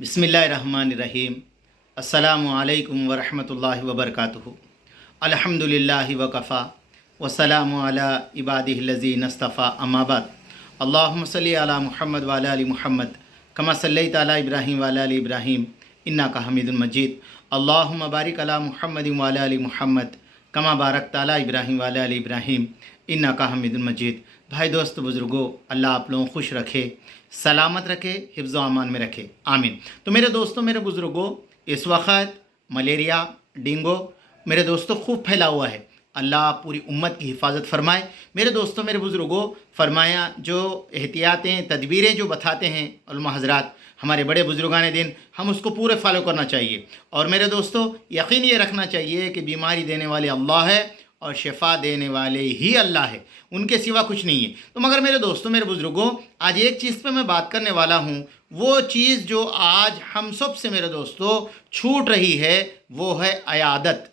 बिस्मिल्लाहिर्रहमानिर्रहीम। अस्सलामु अलैकुम वरहमतुल्लाहि वबरकातुहू। अल्हम्दुलिल्लाहि वकफ़ा वस्सलामु अला इबादिहिल्लज़ीना इस्तफ़ा अम्मा बाद। अल्लाहुम्मा सल्लि अला मुहम्मद व अला आलि मुहम्मद कमा सल्लैता अला इब्राहीम व अला आलि इब्राहीम इन्नका हमीदुम मजीद। अल्लाहुम्मा बारिक अला मुहम्मद व अला आलि मुहम्मद कमा बारकता अला इब्राहीम व अला आलि इब्राहीम इन्नका हमीदुम मजीद। भाई दोस्त बुज़ुर्गों, अल्लाह आप लोगों को खुश रखे, सलामत रखे, हिफ्ज़ व अमान में रखे, आमीन। तो मेरे दोस्तों, मेरे बुज़ुर्गों, इस वक्त मलेरिया, डेंगू मेरे दोस्तों खूब फैला हुआ है। अल्लाह पूरी उम्मत की हिफाजत फरमाए। मेरे दोस्तों, मेरे बुज़ुर्गों, फरमाया जो एहतियातें तदबीरें जो बताते हैं उलमा हज़रात, हमारे बड़े बुज़ुर्गान दिन, हम उसको पूरे फॉलो करना चाहिए। और मेरे दोस्तों, यकीन ये रखना चाहिए कि बीमारी देने वाले अल्लाह है और शिफा देने वाले ही अल्लाह है, उनके सिवा कुछ नहीं है। तो मगर मेरे दोस्तों, मेरे बुज़ुर्गों, आज एक चीज़ पे मैं बात करने वाला हूँ। वो चीज़ जो आज हम सब से मेरे दोस्तों छूट रही है वो है अयादत।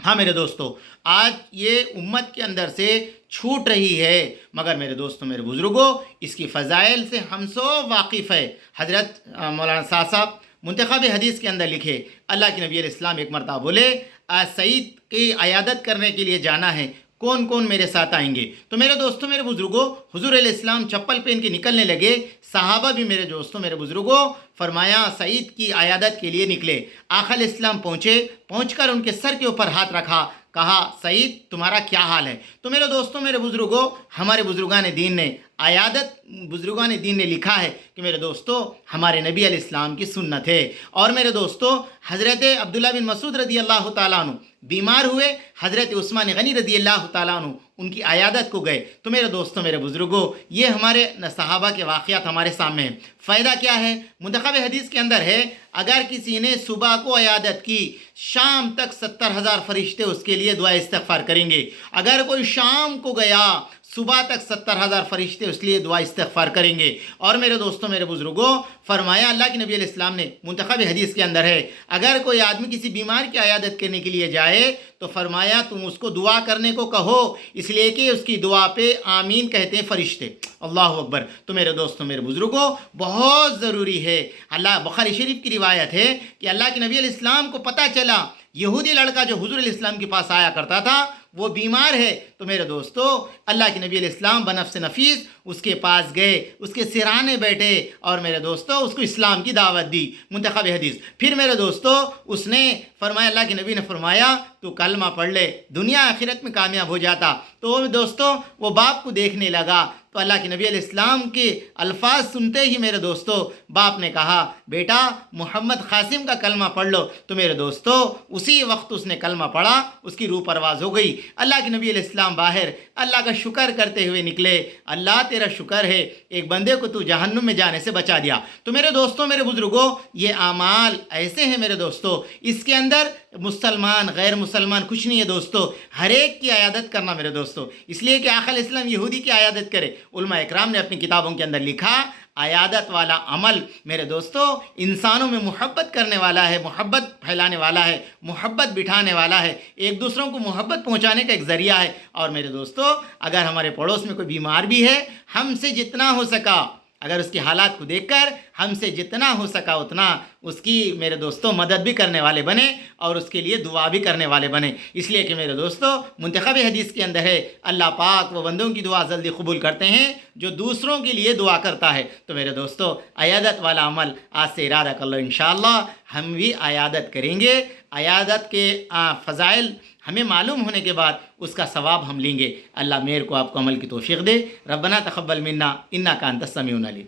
हाँ मेरे दोस्तों, आज ये उम्मत के अंदर से छूट रही है। मगर मेरे दोस्तों, मेरे बुज़ुर्गों, इसकी फ़ज़ाइल से हम सब वाकिफ़ है। हज़रत मौलाना साहब मुंतखब हदीस के अंदर लिखे, अल्लाह के नबी अलैहिस्सलाम एक मरतबा बोले, सईद की अयादत करने के लिए जाना है, कौन कौन मेरे साथ आएंगे? तो मेरे दोस्तों, मेरे बुज़ुर्गों, हुज़ूर अलैहिस्सलाम चप्पल पहन के निकलने लगे। सहाबा भी मेरे दोस्तों, मेरे बुज़ुर्गों, फरमाया सईद की अयादत के लिए निकले। आका अलैहिस्सलाम पहुँचे, पहुँचकर उनके सर के ऊपर हाथ रखा, कहा सईद तुम्हारा क्या हाल है? तो मेरे दोस्तों, मेरे बुज़ुर्गों, हमारे बुज़ुर्गान दीन ने अयादत, बुज़ुर्गान दीन ने लिखा है कि मेरे दोस्तों हमारे नबी अलैहिस्सलाम की सुन्नत है। और मेरे दोस्तों, हज़रत अब्दुल्ला बिन मसूद रज़ी अल्लाह तआला अन्हु बीमार हुए, हज़रत उस्मान गनी रज़ी अल्लाह तआला अन्हु उनकी अयादत को गए। तो मेरे दोस्तों, मेरे बुज़ुर्गों, ये हमारे सहाबा के वाक़यात हमारे सामने हैं। फ़ायदा क्या है? मुंतखब हदीस के अंदर है, अगर किसी ने सुबह को अयादत की, शाम तक 70,000 फरिश्ते उसके लिए दुआ इस्तग़फ़ार करेंगे। अगर कोई शाम को गया, सुबह तक 70,000 फरिश्ते उसके लिए दुआ इस्तग़फ़ार करेंगे। और मेरे दोस्तों, मेरे बुज़ुर्गों, फरमाया अल्लाह के नबी अलैहिस्सलाम ने, मुंतखब हदीस के अंदर है, अगर कोई आदमी किसी बीमार की अयादत करने के लिए जाए तो फरमाया तुम उसको दुआ करने को कहो, इसलिए कि उसकी दुआ पे आमीन कहते हैं फरिश्ते। अल्लाह अकबर। तो मेरे दोस्तों, मेरे बुज़ुर्गों, बहुत ज़रूरी है। अल्लाह बुखारी शरीफ की रिवायत है कि अल्लाह के नबी अलैहिस्सलाम को पता चला यहूदी लड़का जो हुज़ूर अलैहिस्सलाम के पास आया करता था वो बीमार है। तो मेरे दोस्तों, अल्लाह के नबी अलैहिस्सलाम बनफ्स नफीस उसके पास गए, उसके सिराने बैठे और मेरे दोस्तों उसको इस्लाम की दावत दी। मुंतखब हदीस। फिर मेरे दोस्तों उसने फरमाया, अल्लाह के नबी ने फरमाया तू कलमा पढ़ ले, दुनिया आखिरत में कामयाब हो जाता। तो दोस्तों वो बाप को देखने लगा। तो अल्लाह के नबी अलैहिस्सलाम के अल्फाज सुनते ही मेरे दोस्तों बाप ने कहा, बेटा मोहम्मद क़ासिम का कलमा पढ़ लो। तो मेरे दोस्तों उसी वक्त उसने कलमा पढ़ा, उसकी रूह परवाज़ हो गई। अल्लाह के नबी अलैहिस्सलाम बाहर अल्लाह का शुक्र करते हुए निकले, अल्लाह तेरा शुक्र है एक बंदे को तू जहन्नुम में जाने से बचा दिया। तो मेरे दोस्तों, मेरे बुज़ुर्गों, ये आमाल ऐसे हैं मेरे दोस्तों, इसके अंदर मुसलमान गैर मुसलमान कुछ नहीं है दोस्तों, हर एक की अयादत करना मेरे दोस्तों। इसलिए कि आका अलैहिस्सलाम यहूदी की अयादत करे। उलमा इकराम ने अपनी किताबों के अंदर लिखा, अयादत वाला अमल मेरे दोस्तों इंसानों में मोहब्बत करने वाला है, मोहब्बत फैलाने वाला है, मोहब्बत बिठाने वाला है, एक दूसरों को मोहब्बत पहुंचाने का एक ज़रिया है। और मेरे दोस्तों, अगर हमारे पड़ोस में कोई बीमार भी है, हमसे जितना हो सका, अगर उसकी हालात को देखकर हमसे जितना हो सका उतना उसकी मेरे दोस्तों मदद भी करने वाले बने और उसके लिए दुआ भी करने वाले बने। इसलिए कि मेरे दोस्तों मुंतखब हदीस के अंदर है, अल्लाह पाक वो बंदों की दुआ जल्दी कबूल करते हैं जो दूसरों के लिए दुआ करता है। तो मेरे दोस्तों अयादत वाला अमल आज से इरादा कर लो, इंशाअल्लाह हम भी अयादत करेंगे। अयादत के फ़ज़ाइल हमें मालूम होने के बाद उसका सवाब हम लेंगे। अल्लाह मेरे को आपको अमल की तौफ़ीक़ दे। रब्बना तक़ब्बल मिन्ना इन्नका अंतस समीउल अलीम।